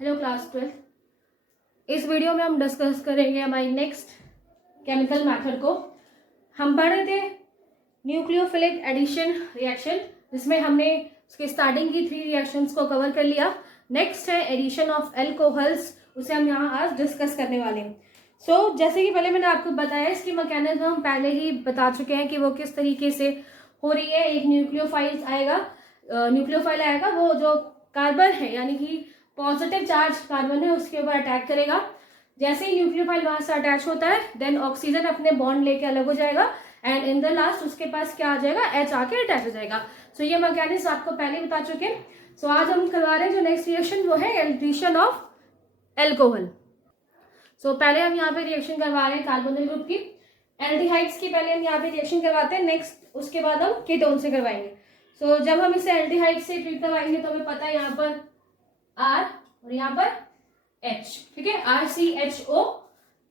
Hello class 12। इस video में हम डिस्कस करेंगे हमारी नेक्स्ट केमिकल मेथड को। हम पढ़ रहे थे न्यूक्लियोफिलिक एडिशन रिएक्शन, जिसमें हमने उसके स्टार्टिंग की 3 रिएक्शंस को कवर कर लिया। नेक्स्ट है एडिशन ऑफ एल्कोहल्स, उसे हम यहाँ आज डिस्कस करने वाले हैं। जैसे कि पहले मैंने आपको बताया, इसकी मैकेनिज्म हम पहले ही बता चुके हैं कि वो किस तरीके से हो रही है। एक न्यूक्लियोफाइल आएगा, वो जो कार्बन है यानी कि पॉजिटिव चार्ज कार्बन है उसके ऊपर अटैक करेगा। जैसे ही न्यूक्लियोफाइल वहां से अटैच होता है, देन ऑक्सीजन अपने बॉन्ड लेके अलग हो जाएगा एंड इन द लास्ट उसके पास क्या आ जाएगा, H आके अटैच हो जाएगा। ये मैकेनिज्म आपको पहले बता चुके हैं। आज हम करवा रहे हैं जो नेक्स्ट रिएक्शन, वो है एडिशन ऑफ एल्कोहल। पहले हम यहाँ पे रिएक्शन करवा रहे हैं कार्बोनिल ग्रुप की, एल्डिहाइड्स की पहले हम यहाँ पे रिएक्शन करवाते हैं, नेक्स्ट उसके बाद हम कीटोन से करवाएंगे। जब हम इसे एल्डिहाइड से ट्रीट करवाएंगे तो हमें पता है यहाँ पर R और यहाँ पर H, ठीक है, RCHO।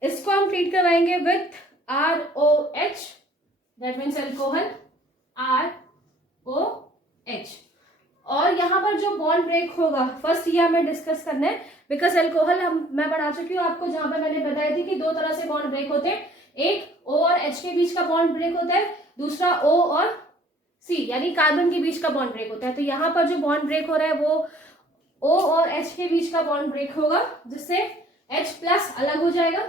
इसको हम ट्रीट करवाएंगे with ROH, that means alcohol ROH। और यहाँ पर जो बॉन्ड ब्रेक होगा, फर्स्ट ये हमें डिस्कस करना है, बिकॉज एल्कोहल मैं पढ़ा चुकी हूँ आपको, जहां पर मैंने बताई थी कि 2 तरह से बॉन्ड ब्रेक होते हैं। एक O और H के बीच का बॉन्ड ब्रेक होता है, दूसरा O और C यानी कार्बन के बीच का बॉन्ड ब्रेक होता है। तो यहाँ पर जो बॉन्ड ब्रेक हो रहा है वो O और H के बीच का बॉन्ड ब्रेक होगा, जिससे H प्लस अलग हो जाएगा,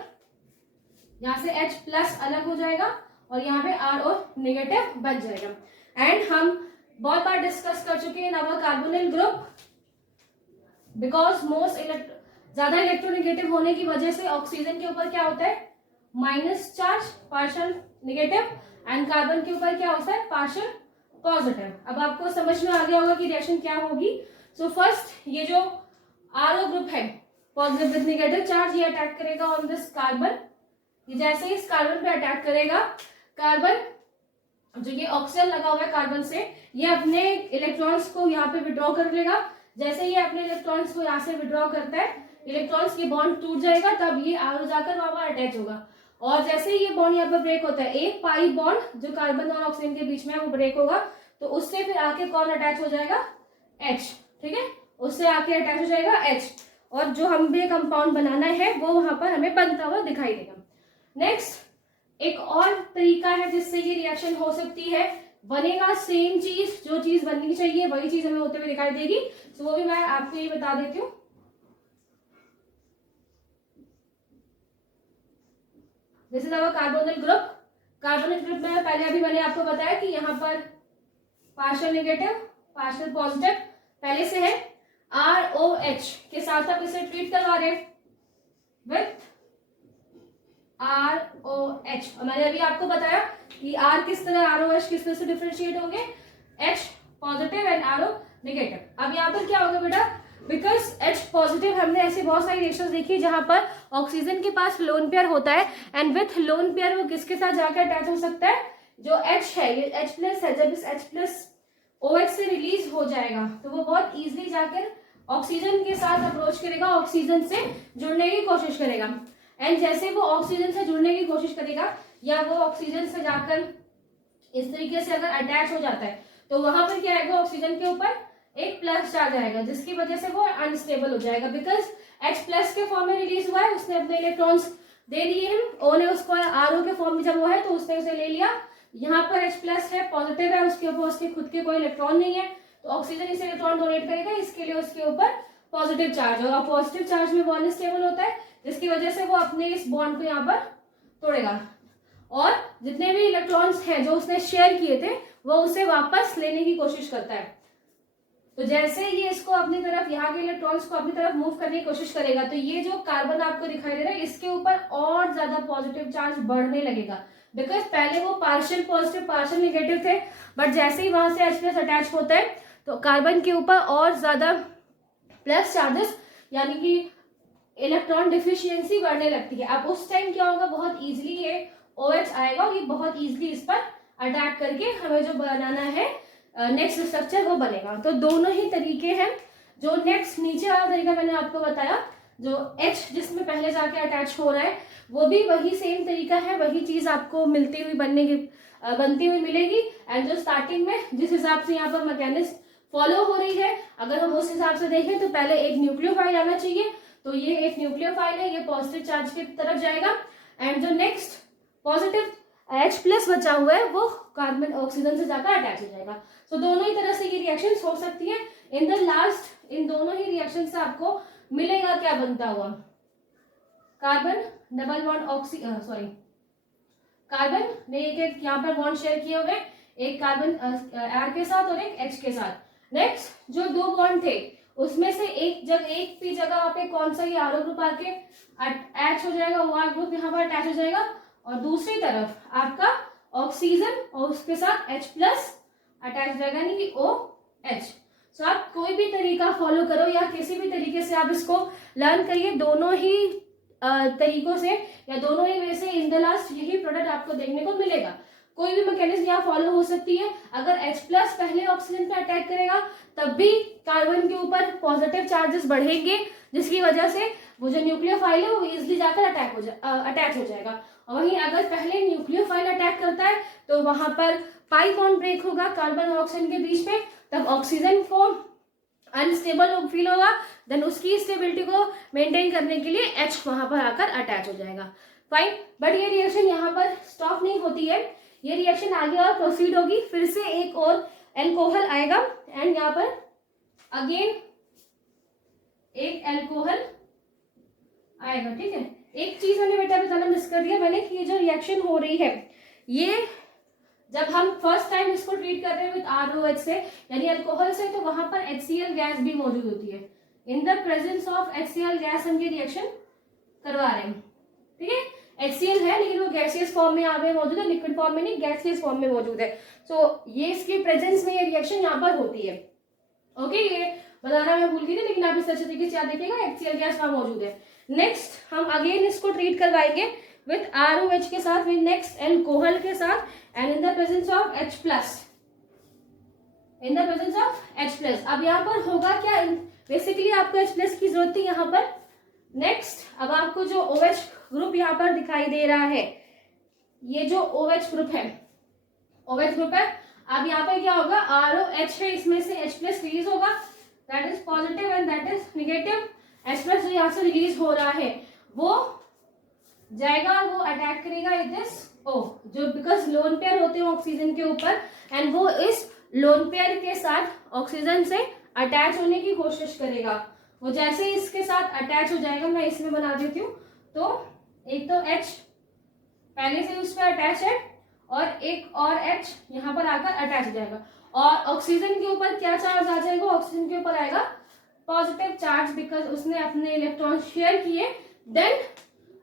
यहाँ से H प्लस अलग हो जाएगा और यहाँ पे RO नेगेटिव बच जाएगा। एंड हम बहुत बार डिस्कस कर चुके हैं अवर कार्बोनिल ग्रुप, बिकॉज ज्यादा इलेक्ट्रोनेगेटिव होने की वजह से ऑक्सीजन के ऊपर क्या होता है, minus charge, partial negative, and carbon के ऊपर क्या होता है, पार्शियल पॉजिटिव। अब आपको समझ में आ गया होगा कि रिएक्शन क्या होगी। फर्स्ट ये जो RO ग्रुप है, पॉजिटिव विद नेगेटिव चार्ज, ये अटैक करेगा ऑन दिस कार्बन। ये जैसे इस कार्बन पे अटैक करेगा, कार्बन जो ये ऑक्सीजन लगा हुआ है कार्बन से, ये अपने इलेक्ट्रॉन्स को यहाँ पे विड्रॉ कर लेगा। जैसे ये अपने इलेक्ट्रॉन्स को यहाँ से विड्रॉ करता है, इलेक्ट्रॉन्स की बॉन्ड टूट जाएगा, तब ये RO जाकर वहां अटैच होगा। और जैसे ही ये बॉन्ड यहाँ पर ब्रेक होता है, एक पाई बॉन्ड जो कार्बन और ऑक्सीजन के बीच में है वो ब्रेक होगा, तो उससे फिर आके कौन अटैच हो जाएगा, H, ठीक है, उससे आके अटैच हो जाएगा H। और जो हमें कंपाउंड बनाना है वो वहां पर हमें बनता हुआ दिखाई देगा। नेक्स्ट एक और तरीका है जिससे ये रिएक्शन हो सकती है, बनेगा सेम चीज, जो चीज बननी चाहिए वही चीज हमें होते हुए दिखाई देगी। वो भी मैं आपको ये बता देती हूँ। This is our carbonyl group. Carbonyl group में पहले अभी मैंने आपको बताया कि यहाँ पर पार्शियल नेगेटिव, पार्शियल पॉजिटिव पहले से है। ROH के साथ आप इसे ट्रीट करवा रहे हैं विथ ROH। और मैंने अभी आपको बताया कि R किस तरह, ROH किस तरह से डिफरेंशिएट होंगे, H positive and RO negative. अब यहाँ पर क्या होगा बेटा, बिकॉज H पॉजिटिव, हमने ऐसी बहुत सारी रिएक्शंस देखी जहां पर ऑक्सीजन के पास लोन पेयर होता है एंड विथ लोन पेयर वो किसके साथ जाकर अटैच हो सकता है, जो H है, ये H प्लस है, जब इस H प्लस OH से रिलीज हो जाएगा तो वो बहुत इजीली जाकर ऑक्सीजन के साथ अप्रोच करेगा, ऑक्सीजन से जुड़ने की कोशिश करेगा। एंड जैसे वो ऑक्सीजन से जुड़ने की कोशिश करेगा या वो ऑक्सीजन से जाकर इस तरीके से अगर अटैच हो जाता है, तो वहां पर क्या आएगा, ऑक्सीजन के ऊपर एक प्लस चार्ज आएगा, जिसकी वजह से वो अनस्टेबल हो जाएगा। बिकॉज H प्लस के फॉर्म में रिलीज हुआ है, उसने अपने इलेक्ट्रॉन्स दे दिए हैं, O ने उसको RO के फॉर्म में जब वो है तो उसने उसे ले लिया। यहाँ पर H प्लस है, पॉजिटिव है, उसके ऊपर उसके खुद के कोई इलेक्ट्रॉन नहीं है, तो ऑक्सीजन इसे इलेक्ट्रॉन डोनेट करेगा, इसके लिए उसके ऊपर पॉजिटिव चार्ज होगा। पॉजिटिव चार्ज में वो अनस्टेबल होता है, जिसकी वजह से वो अपने इस बॉन्ड को यहाँ पर तोड़ेगा और जितने भी इलेक्ट्रॉन्स हैं जो उसने शेयर किए थे वो उसे वापस लेने की कोशिश करता है। तो जैसे ये इसको अपनी तरफ, यहाँ के इलेक्ट्रॉन्स को अपनी तरफ मूव करने की कोशिश करेगा, तो ये जो कार्बन आपको दिखाई दे रहा है इसके ऊपर और ज्यादा पॉजिटिव चार्ज बढ़ने लगेगा। बिकॉज पहले वो पार्शियल पॉजिटिव पार्शियल नेगेटिव थे, बट जैसे ही वहां से H प्लस अटैच होता है तो कार्बन के ऊपर और ज्यादा प्लस चार्जेस यानी कि इलेक्ट्रॉन डिफिशियंसी बढ़ने लगती है। अब उस टाइम क्या होगा, बहुत इजीली ये OH आएगा और ये बहुत इजीली इस पर अटैक करके हमें जो बनाना है नेक्स्ट स्ट्रक्चर वो बनेगा। तो दोनों ही तरीके हैं। जो नेक्स्ट नीचे वाला तरीका मैंने आपको बताया, जो H जिसमें पहले जाके अटैच हो रहा है, वो भी वही सेम तरीका है, वही चीज आपको मिलती हुई बनती हुई मिलेगी। एंड जो स्टार्टिंग में जिस हिसाब से यहाँ पर मैकेनिज्म फॉलो हो रही है, अगर हम उस हिसाब से देखें तो पहले एक न्यूक्लियोफाइल आना चाहिए, तो ये एक न्यूक्लियोफाइल है, ये पॉजिटिव चार्ज की तरफ जाएगा, एंड जो नेक्स्ट पॉजिटिव H+ बचा हुआ है वो कार्बन ऑक्सीजन से जाकर अटैच हो जाएगा। सो दोनों ही तरह से ये रिएक्शंस हो सकती है। इन द लास्ट इन दोनों ही रिएक्शन से आपको मिलेगा क्या बनता हुआ, कार्बन डबल बॉन्ड कार्बन ने एक यहाँ पर बॉन्ड शेयर किए हुए, एक कार्बन R के साथ और एक H के साथ। नेक्स्ट जो दो बॉन्ड थे उसमें से एक भी जगह पे कौन सा ये आरो ग्रुप आके अटैच हो जाएगा, वो आर ग्रुप यहाँ पर अटैच हो जाएगा, और दूसरी तरफ आपका ऑक्सीजन और उसके साथ H+ अटैच हो जाएगा, यानी कि OH। सो आप कोई भी तरीका फॉलो करो या किसी भी तरीके से आप इसको लर्न करिए, दोनों ही तरीकों से या दोनों ही वे से इन द लास्ट यही प्रोडक्ट आपको देखने को मिलेगा। कोई भी मैकेनिज्म यहाँ फॉलो हो सकती है। अगर H+ पहले ऑक्सीजन पे अटैक करेगा तब भी कार्बन के ऊपर पॉजिटिव चार्जेस बढ़ेंगे, जिसकी वजह से वो जो न्यूक्लियोफाइल है वो इजिली जाकर अटैच हो जाएगा। और वहीं अगर पहले न्यूक्लियोफाइल अटैक करता है तो वहां पर पाई बॉन्ड ब्रेक होगा कार्बन और ऑक्सीजन के बीच में, तब ऑक्सीजन को अनस्टेबल फील होगा, देन उसकी स्टेबिलिटी को मेंटेन करने के लिए H वहां पर आकर अटैच हो जाएगा। फाइन, बट ये रिएक्शन यहाँ पर स्टॉप नहीं होती है, ये रिएक्शन आगे और प्रोसीड होगी, फिर से एक और एल्कोहल आएगा एंड यहाँ पर अगेन एक एल्कोहल आएगा। ठीक है, एक चीज मैंने बेटा बताना मिस कर दिया मैंने कि ये जो रिएक्शन हो रही है ये जब हम फर्स्ट टाइम इसको ट्रीट कर रहे हैं विद ROH से यानी अल्कोहल से, तो वहां पर HCl गैस भी मौजूद होती है। In the presence of HCl gas हम ये रिएक्शन करवा रहे हैं। ठीक है, HCl है लेकिन वो गैसियस फॉर्म में यहाँ पे मौजूद है, लिक्विड फॉर्म में नहीं, गैसियस फॉर्म में मौजूद है। सो ये इसके प्रेजेंस में ये रिएक्शन यहाँ पर होती है। ओके, ये बताना मैं भूल गई थी, लेकिन आप इस अच्छे तरीके से याद रखिएगा, HCl गैस वहां मौजूद है। नेक्स्ट हम अगेन इसको ट्रीट करवाएंगे विथ ROH के साथ, विद नेक्स्ट एल्कोहल के साथ, and in the presence of H+। In the presence of H+। अब यहाँ पर होगा क्या, बेसिकली आपको H+ की जरूरत थी यहाँ पर। नेक्स्ट अब आपको जो OH ग्रुप यहाँ पर दिखाई दे रहा है, ये जो OH ग्रुप है, OH ग्रुप है, अब यहाँ पर क्या होगा, ROH है, इसमें से H+ रिलीज होगा, that is positive and that is negative. H+ जो यहाँ से रिलीज हो रहा है वो जाएगा और वो अटैक करेगा दिस O, जो बिकॉज लोन पेयर होते हैं ऑक्सीजन के ऊपर, एंड वो इस लोन पेयर के साथ ऑक्सीजन से अटैच होने की कोशिश करेगा। वो जैसे ही इसके साथ अटैच हो जाएगा, मैं इसमें बना देती हूँ, तो एक तो H पहले से उस पर अटैच है और एक और H यहाँ पर आकर अटैच हो जाएगा, और ऑक्सीजन के ऊपर क्या चार्ज आ जाएगा, ऑक्सीजन के ऊपर आएगा पॉजिटिव चार्ज, बिकॉज उसने अपने इलेक्ट्रॉन शेयर किए, देन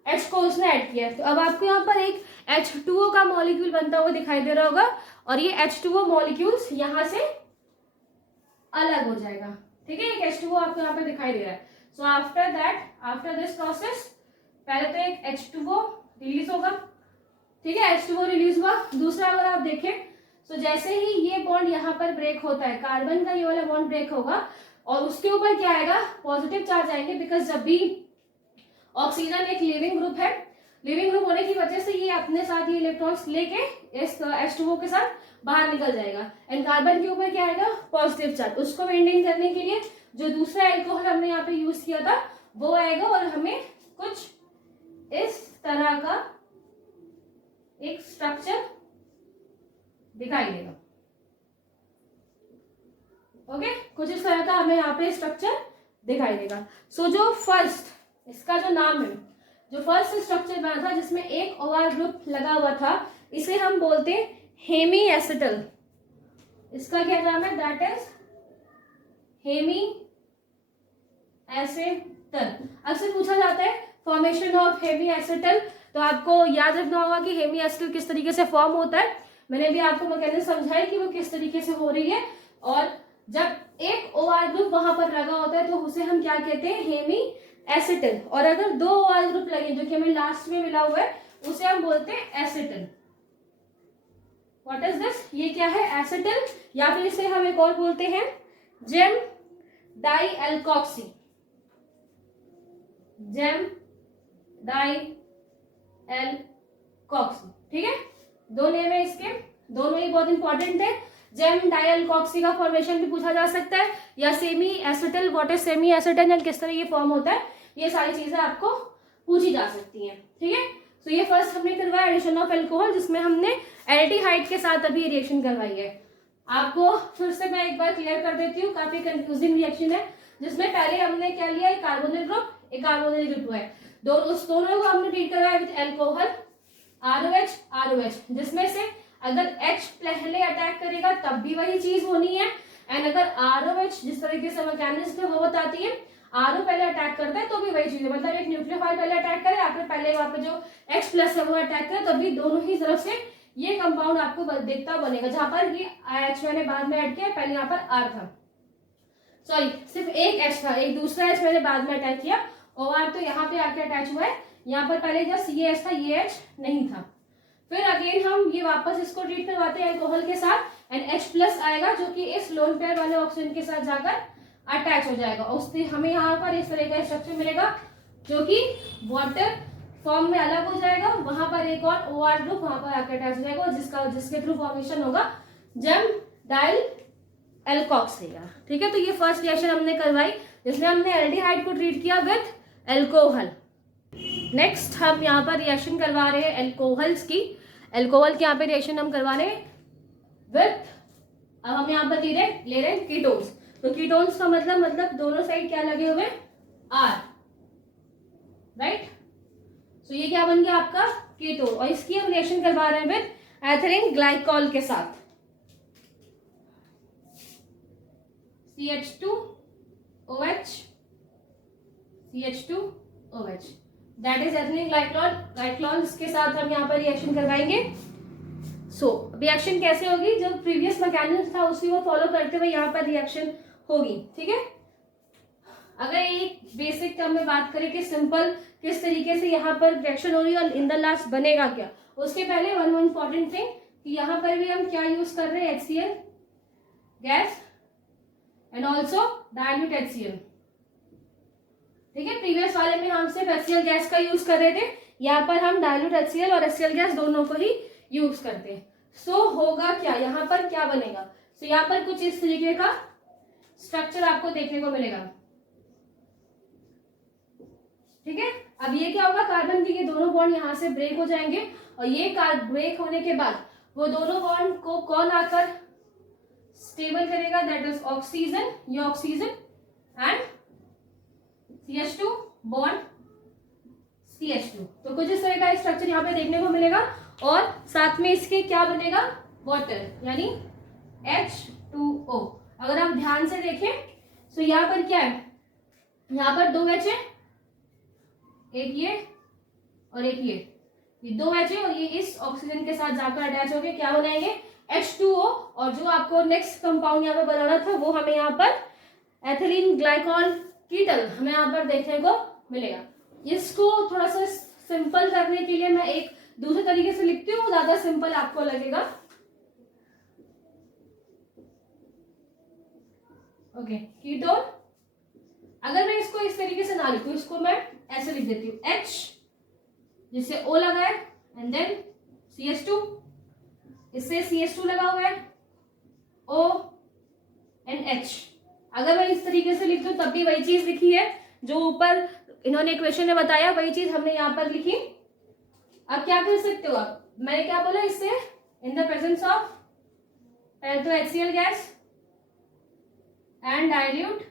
H को उसने ऐड किया। तो अब आपको यहाँ पर एक H2O का मॉलिक्यूल बनता हुआ दिखाई दे रहा होगा, और ये H2O मॉलिक्यूल्स यहाँ से अलग हो जाएगा। ठीक है, एक H2O आपको यहाँ पे दिखाई दे रहा है। So after that, after this process, पहले तो एक H2O रिलीज होगा। ठीक है, H2O रिलीज हुआ। दूसरा अगर आप देखें, तो जैसे ही ये बॉन्ड यहाँ पर ब्रेक होता है, कार्बन का ये वाला बॉन्ड ब्रेक होगा, और उसके ऊपर क्या आएगा, पॉजिटिव चार्ज आएंगे, बिकॉज जब भी ऑक्सीजन एक लिविंग ग्रुप है, लिविंग ग्रुप होने की वजह से ये अपने साथ ये इलेक्ट्रॉन्स लेके इस H2O के साथ बाहर निकल जाएगा, एंड कार्बन के ऊपर क्या आएगा, पॉजिटिव चार्ज। उसको मेंटेन करने के लिए जो दूसरा एल्कोहल हमने यहाँ पे यूज किया था वो आएगा, और हमें कुछ इस तरह का एक स्ट्रक्चर दिखाई देगा। ओके, कुछ इस तरह का हमें यहाँ पे स्ट्रक्चर दिखाई देगा। सो जो फर्स्ट, इसका जो नाम है, जो फर्स्ट स्ट्रक्चर बना था जिसमें एक OR ग्रुप लगा हुआ था, इसे हम बोलते हैं हेमी एसिटल। इसका क्या नाम है, दैट इज हेमी एसिटल। अक्सर पूछा जाता है फॉर्मेशन ऑफ हेमी एसिटल, तो आपको याद रखना होगा कि हेमी एसिटल किस तरीके से फॉर्म होता है। मैंने भी आपको मैकेनिज्म समझाया कि वो किस तरीके से हो रही है, और जब एक OR ग्रुप वहां पर लगा होता है तो उसे हम क्या कहते हैं, हेमी एसिटल। और अगर दो OR ग्रुप लगे, जो कि हमें लास्ट में मिला हुआ है, उसे हम बोलते हैं एसिटल। व्हाट इज दिस, ये क्या है, एसिटल, या फिर इसे हम एक और बोलते हैं gem dialkoxy. Gem dialkoxy. ठीक है, दो नेम है इसके, दोनों ही बहुत इंपॉर्टेंट है। जेम डाइअल्कोक्सी का फॉर्मेशन भी पूछा जा सकता है, या semi acetal, what is semi acetal and किस तरह ये फॉर्म होता है, ये सारी चीजें आपको पूछी जा सकती हैं। ठीक है, तो ये फर्स्ट हमने करवाया एडिशन ऑफ एल्कोहल, जिसमें हमने एल्डिहाइड के साथ अभी रिएक्शन करवाई है। आपको फिर से मैं एक बार क्लियर कर देती हूँ, काफी कंफ्यूजिंग रिएक्शन है, जिसमें पहले हमने क्या लिया, एक कार्बोनिल ग्रुप, एक कार्बोनिल ग्रुप है, दोनों को हमने ट्रीट करवाया विद एल्कोहल ROH ROH, जिसमें से अगर H पहले अटैक करेगा तब भी वही चीज होनी है, एंड अगर ROH जिस तरीके से मैकेनिज्म है वो बताती है, RO पहले अटैक करता है तो भी वही चीज है, मतलब एक न्यूक्लियोफाइल पहले अटैक करे या फिर पहले वहां पे जो H+ है वो अटैक करे, तभी दोनों ही तरफ से ये कंपाउंड आपको दिखता बनेगा, जहां पर ये H मैंने बाद में ऐड किया, पहले यहाँ पर R था, सॉरी सिर्फ एक H था, एक दूसरा H मैंने बाद में अटैच किया, OR तो यहाँ पे आके अटैच हुआ है, यहाँ पर पहले जस्ट ये H था, ये H नहीं था। फिर अगेन हम ये वापस इसको ट्रीट करवाते हैं अल्कोहल के साथ, एंड H+ आएगा जो कि इस लोन पेयर वाले ऑक्सीजन के साथ जाकर अटैच हो जाएगा, उससे हमें यहाँ पर इस तरह का स्ट्रक्चर मिलेगा जो कि वाटर फॉर्म में अलग हो जाएगा, वहां पर एक और OR ग्रुप वहां पर आकर अटैच हो जाएगा, जिसके थ्रू फॉर्मेशन होगा जेम डाइल एल्कोक्सी का। ठीक है, तो ये फर्स्ट रिएक्शन हमने करवाई, जिसमें हमने एल्डिहाइड को ट्रीट किया विद एल्कोहल। नेक्स्ट हम यहाँ पर रिएक्शन करवा रहे हैं एल्कोहल्स की, एल्कोहल के यहाँ पे रिएक्शन हम करवा रहे हैं विद, अब हम यहाँ पर ले रहे हैं कीटोन्स, तो कीटोन्स का मतलब दोनों साइड क्या लगे हुए R, राइट, तो ये क्या बन गया आपका कीटोन, और इसकी हम रिएक्शन करवा रहे हैं विद एथिलीन ग्लाइकॉल के साथ, CH2OH CH2OH, that is ethylene glycol, इसके साथ हम यहाँ पर रिएक्शन करवाएंगे। सो रिएक्शन कैसे होगी, जो प्रीवियस मैकेनिज्म था उसी को फॉलो करते हुए यहाँ पर रिएक्शन होगी। ठीक है, अगर एक बेसिक टर्म में बात करें कि सिंपल किस तरीके से यहाँ पर रिएक्शन हो रही है और इन द लास्ट बनेगा क्या, उसके पहले वन इम्पॉर्टेंट थिंग कि यहाँ पर भी हम क्या यूज कर रहे हैं, HCl gas and also dilute HCl। ठीक है, प्रीवियस वाले में हम सिर्फ HCl गैस का यूज कर रहे थे, यहाँ पर हम डाइल्यूट HCl और HCl गैस दोनों को ही यूज करते हैं। सो होगा क्या, यहाँ पर क्या बनेगा, सो यहाँ पर कुछ इस तरीके का स्ट्रक्चर आपको देखने को मिलेगा। ठीक है, अब ये क्या होगा, कार्बन के ये दोनों बॉन्ड यहाँ से ब्रेक हो जाएंगे, और ये ब्रेक होने के बाद वो दोनों बॉन्ड को कौन आकर स्टेबल करेगा, दैट इज ऑक्सीजन, ये oxygen and CH2 bond CH2, तो कुछ इस तरह का स्ट्रक्चर यहाँ पे देखने को मिलेगा, और साथ में इसके क्या बनेगा, वाटर, यानी H2O। अगर आप ध्यान से देखें तो यहाँ पर क्या है, यहाँ पर 2 H है, एक ये और एक ये 2 H है, और ये इस ऑक्सीजन के साथ जाकर अटैच होकर क्या बनाएंगे, H2O, और जो आपको नेक्स्ट कंपाउंड यहाँ पर बनाना था वो हमें यहाँ पर एथिलीन ग्लाइकॉल कीटल हमें यहाँ पर देखने को मिलेगा। इसको थोड़ा सा सिंपल करने के लिए मैं एक दूसरे तरीके से लिखती हूँ, ज्यादा सिंपल आपको लगेगा। ओके, कीटोन, अगर मैं इसको इस तरीके से ना लिखूं, इसको मैं ऐसे लिख देती हूँ, H जिससे O लगा है, एंड देन CH2, इससे CH2 लगा हुआ है, O एंड H। अगर मैं इस तरीके से लिख दूं तब भी वही चीज लिखी है जो ऊपर इन्होंने इक्वेशन में बताया, वही चीज हमने यहाँ पर लिखी। अब क्या कर सकते हो आप, मैंने क्या बोला, इससे इन द प्रेजेंस ऑफ पहले तो HCl gas and dilute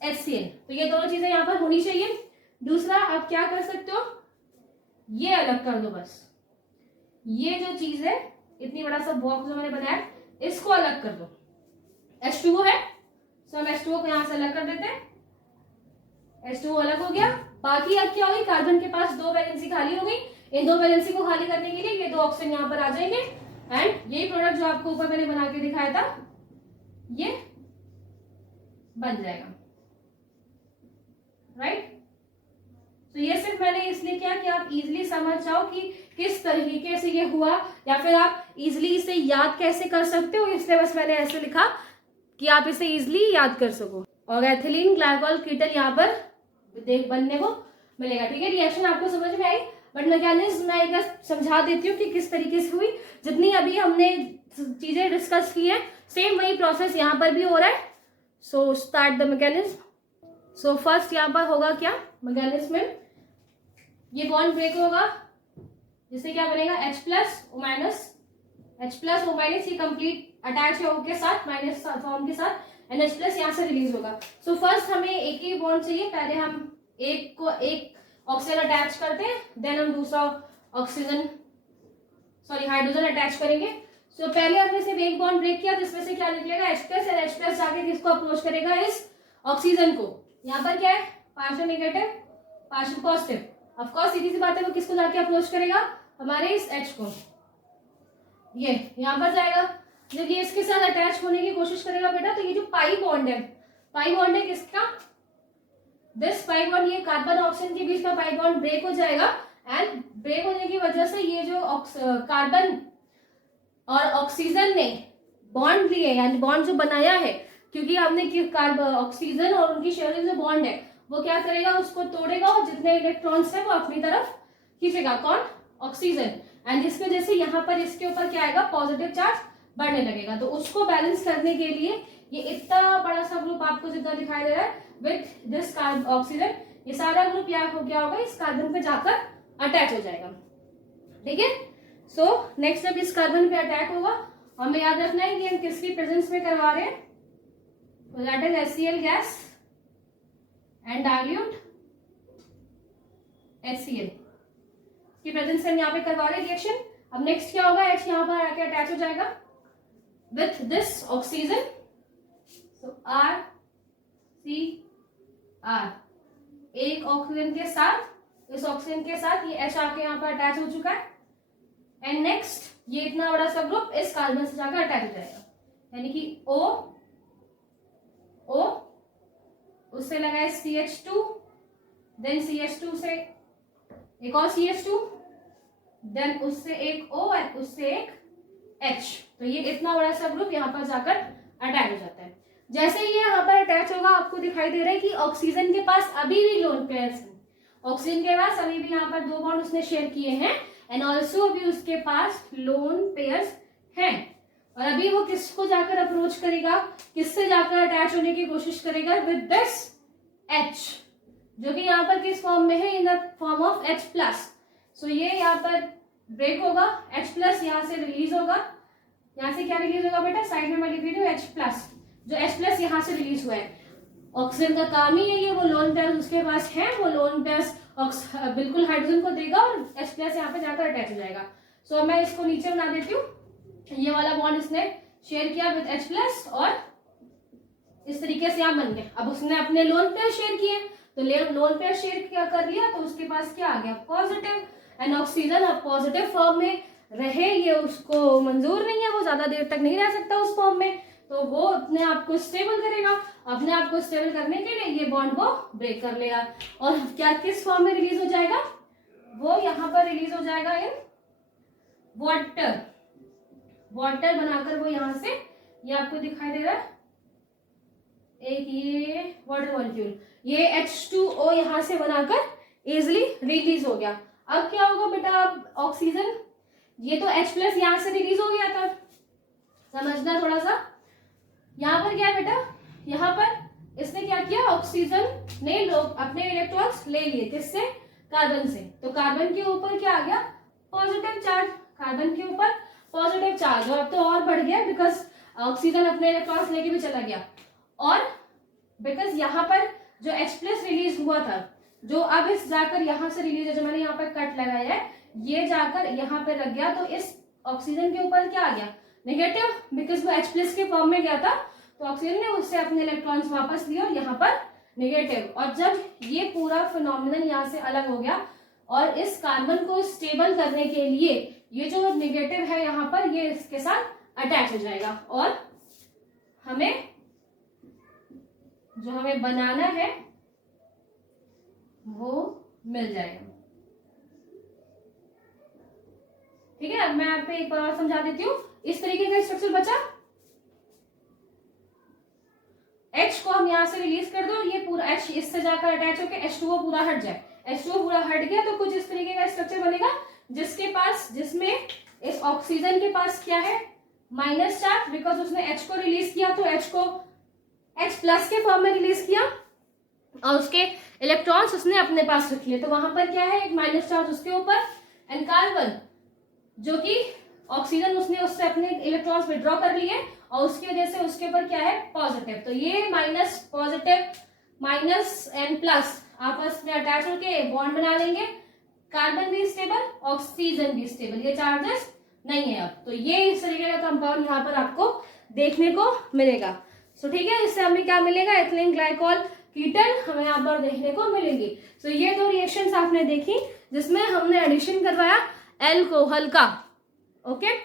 HCl, तो ये दोनों चीजें यहाँ पर होनी चाहिए। दूसरा आप क्या कर सकते हो, ये अलग कर दो, बस ये जो चीज है, इतनी बड़ा सा बॉक्स जो मैंने बनाया इसको अलग कर दो। H2O है, सो हम H2O को यहाँ से अलग कर देते हैं, H2O अलग हो गया। बाकी अब क्या होगी, कार्बन के पास 2 वैलेंसी खाली हो गई, इन 2 वैलेंसी को खाली करने के लिए ये 2 ऑक्सीजन यहाँ पर आ जाएंगे, एंड यही प्रोडक्ट जो आपको ऊपर मैंने बना के दिखाया था ये बन जाएगा, राइट। तो ये सिर्फ मैंने इसलिए किया कि आप इजीली समझ जाओ कि किस तरीके से ये हुआ, या फिर आप इजीली इसे याद कैसे कर सकते हो, इसलिए बस मैंने ऐसे लिखा कि आप इसे इजीली याद कर सको। और एथिलीन ग्लाइकॉल कीटल यहाँ पर बनने को मिलेगा। ठीक है, रिएक्शन आपको समझ में आई। बट मैकेनिज्म मैं एक बार समझा देती हूँ कि किस तरीके से हुई। जितनी अभी हमने चीजें डिस्कस की है सेम वही प्रोसेस यहाँ पर भी हो रहा है। So start the mechanism. So first यहाँ पर होगा क्या मैकेनिज्म में, ये बॉन्ड ब्रेक होगा जिससे क्या बनेगा H plus O minus, H plus O minus, ये कंप्लीट अटैच है O के साथ माइनस फॉर्म के साथ, एंड H प्लस यहाँ से रिलीज होगा। सो फर्स्ट हमें एक ही बॉन्ड चाहिए, पहले हम एक को एक ऑक्सीजन अटैच करते हैं, देन हम दूसरा ऑक्सीजन सॉरी हाइड्रोजन अटैच करेंगे। सो पहले हमने सिर्फ एक बॉन्ड ब्रेक किया जिसमें से क्या निकलेगा H plus, and H plus जाके किसको अप्रोच करेगा इस ऑक्सीजन को। यहाँ पर क्या है partial negative partial positive, of course सीधी सी बात है वो किसको जाके अप्रोच करेगा हमारे इस H को, ये यहाँ पर जाएगा। जब ये इसके साथ अटैच होने की कोशिश करेगा बेटा तो ये जो पाई बॉन्ड है, पाई बॉन्ड है किसका, दिस पाई बॉन्ड, ये कार्बन ऑक्सीजन के बीच में पाई बॉन्ड ब्रेक हो जाएगा, एंड ब्रेक होने की वजह से ये जो कार्बन और ऑक्सीजन ने बॉन्ड लिए यानी बॉन्ड जो बनाया है, क्योंकि हमने कार्बन ऑक्सीजन और उनकी शेयरिंग जो बॉन्ड है वो क्या करेगा उसको तोड़ेगा और जितने इलेक्ट्रॉन्स है वो अपनी तरफ खींचेगा, कौन ऑक्सीजन, एंड जिसकी वजह से यहाँ पर इसके ऊपर क्या आएगा पॉजिटिव चार्ज बढ़ने लगेगा। तो उसको बैलेंस करने के लिए ये इतना बड़ा सा ग्रुप आपको जितना दिखाई दे रहा है विथ दिस ऑक्सीजन, ये सारा ग्रुप क्या होगा इस कार्बन पे जाकर अटैच हो जाएगा। ठीक है, सो नेक्स्ट जब इस कार्बन पे अटैक होगा हमें याद रखना है कि हम किसकी प्रेजेंस में करवा रहे हैं, तो that is HCl gas and dilute HCl की प्रेजेंस से हम यहाँ पे करवा रहे हैं रिएक्शन। अब नेक्स्ट क्या होगा, H यहाँ पर आके अटैच हो जाएगा with this oxygen, so RCr, एक ऑक्सीजन के साथ, इस ऑक्सीजन के साथ ये H आके यहाँ पर अटैच हो चुका है, एंड नेक्स्ट ये इतना बड़ा सा ग्रुप इस कार्बन से जाकर अटैच हो जाएगा, यानी कि O उससे लगा है CH2, देन CH2 से एक और CH2, देन उससे एक O और उससे एक H, तो ये इतना बड़ा सा ग्रुप यहाँ पर जाकर अटैच हो जाता है। जैसे ये यहाँ पर अटैच होगा आपको दिखाई दे रहा है कि ऑक्सीजन के पास अभी भी लोन पेयर्स हैं, ऑक्सीजन के पास अभी भी यहाँ पर दो बॉन्ड उसने शेयर किए हैं, एंड ऑल्सो अभी उसके पास लोन पेयर्स हैं, और अभी वो किसको जाकर अप्रोच करेगा, किससे जाकर अटैच होने की कोशिश करेगा विद दिस H, जो कि यहाँ पर किस फॉर्म में है, in the form of H plus. So ये यहाँ पर ब्रेक होगा, H प्लस यहाँ से रिलीज होगा, यहाँ से क्या रिलीज होगा बेटा साइड में मैं लिख रही हूँ H प्लस, जो H प्लस यहाँ से रिलीज हुआ है। ऑक्सीजन का काम ही है ये, वो लोन पेयर्स उसके पास है, वो लोन पेयर्स बिल्कुल हाइड्रोजन को देगा और H प्लस यहाँ पे जाकर अटैच हो जाएगा। सो मैं इसको नीचे बना देती हूँ, ये वाला बॉन्ड इसने शेयर किया विद H प्लस और इस तरीके से यहाँ बन गया। अब उसने अपने लोन पेयर शेयर किए, तो लोन पेयर शेयर क्या कर लिया तो उसके पास क्या आ गया पॉजिटिव, एंड ऑक्सीजन अब पॉजिटिव फॉर्म में रहे ये उसको मंजूर नहीं है, वो ज्यादा देर तक नहीं रह सकता उस फॉर्म में, तो वो अपने आप को स्टेबल करेगा, अपने आप को स्टेबल करने के लिए ये बॉन्ड को ब्रेक कर लेगा, और क्या किस फॉर्म में रिलीज हो जाएगा, वो यहाँ पर रिलीज हो जाएगा इन वाटर, वाटर बनाकर वो यहाँ से, ये आपको दिखाई दे रहा है एक ये वाटर मॉलिक्यूल, ये H2O यहाँ से बनाकर इजिली रिलीज हो गया। अब क्या होगा बेटा, अब ऑक्सीजन, ये तो H प्लस यहाँ से रिलीज हो गया था, समझना थोड़ा सा, यहाँ पर क्या है बेटा, यहाँ पर इसने क्या किया, ऑक्सीजन ने अपने इलेक्ट्रॉन्स ले लिए किससे, कार्बन से, तो कार्बन के ऊपर क्या आ गया पॉजिटिव चार्ज, कार्बन के ऊपर पॉजिटिव चार्ज, और अब तो और बढ़ गया बिकॉज ऑक्सीजन अपने इलेक्ट्रॉन्स लेके भी चला गया, और बिकॉज यहाँ पर जो H प्लस रिलीज हुआ था, जो अब इस जाकर यहाँ से रिलीज है, जो मैंने यहाँ पर कट लगाया है, ये जाकर यहाँ पे लग गया, तो इस ऑक्सीजन के ऊपर क्या आ गया नेगेटिव, बिकॉज वो H प्लस के फॉर्म में गया था, तो ऑक्सीजन ने उससे अपने इलेक्ट्रॉन्स वापस लिए और यहाँ पर नेगेटिव, और जब ये पूरा फिनोमिनन यहाँ से अलग हो गया और इस कार्बन को स्टेबल करने के लिए ये जो नेगेटिव है यहाँ पर ये इसके साथ अटैच हो जाएगा, और हमें जो हमें बनाना है वो मिल जाएगा। ठीक है, अब मैं आप पे एक बार समझा देती हूँ, इस तरीके का स्ट्रक्चर बचा, H को हम यहाँ से रिलीज कर दो, ये पूरा H इससे जाकर अटैच होकर H2O पूरा हट जाए, H2 पूरा हट गया तो कुछ इस तरीके का स्ट्रक्चर बनेगा जिसमें इस ऑक्सीजन के पास क्या है, माइनस चार्ज, बिकॉज उसने H को रिलीज किया तो H को H प्लस के फॉर्म में रिलीज किया और उसके इलेक्ट्रॉन्स उसने अपने पास रख लिए, तो वहां पर क्या है, एक माइनस चार्ज उसके ऊपर, एंड कार्बन जो कि ऑक्सीजन उसने उससे अपने इलेक्ट्रॉन्स विड्रॉ कर लिए और उसकी वजह से उसके ऊपर क्या है, पॉजिटिव। तो ये minus positive minus and plus आपस में अटैच होके बॉन्ड बना लेंगे, कार्बन भी स्टेबल, ऑक्सीजन भी स्टेबल, ये चार्जेस नहीं है अब। तो ये इस तरीके का कंपाउंड यहाँ पर आपको देखने को मिलेगा। सो ठीक है, इससे हमें क्या मिलेगा, एथिलीन ग्लाइकॉल कीटन हमें यहाँ पर देखने को मिलेंगी। सो ये दो रिएक्शंस आपने देखी जिसमें हमने एडिशन करवाया एल्कोहल का। ओके।